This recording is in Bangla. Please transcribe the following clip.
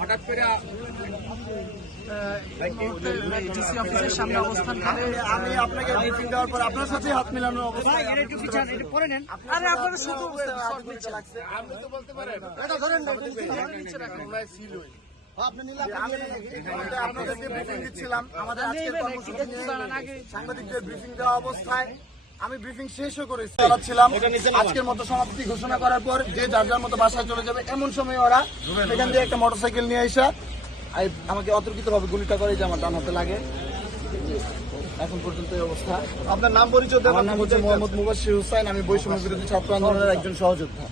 হঠাৎ করে ডিসি অফিসের সামনে অবস্থান করে আমি আপনাকে ব্রিফিং দেওয়ার পর আপনার সাথে হাত মিলানোর অবস্থায় আরে আপনারা শুধু আপনি তো বলতে পারেন এটা ধরেন না, আমরা ছিল আপনি নিলে আমি আপনাদেরকে ব্রিফিং দিচ্ছিলাম আমাদের আজকের কর্মসূচি নিয়ে সাংবাদিকদের ব্রিফিং দেওয়া অবস্থায় আমি ব্রিফিং শেষও করেছি চালাচ্ছিলাম। আজকের মতো সমাপ্তি ঘোষণা করার পর যে যার যার মতো বাসায় চলে যাবে এমন সময় ওরা এখান দিয়ে একটা মোটরসাইকেল নিয়ে এসে আমাকে অতর্কিতভাবে গুলিটা করে যে আমার ডান হাতে লাগে। এখন পর্যন্ত এই অবস্থা। আপনার নাম পরিচয়? আমার নাম হচ্ছে মোহাম্মদ মুবাশশির হোসেন, আমি বৈষম্য বিরোধী ছাত্র আন্দোলনের একজন সহযোদ্ধা।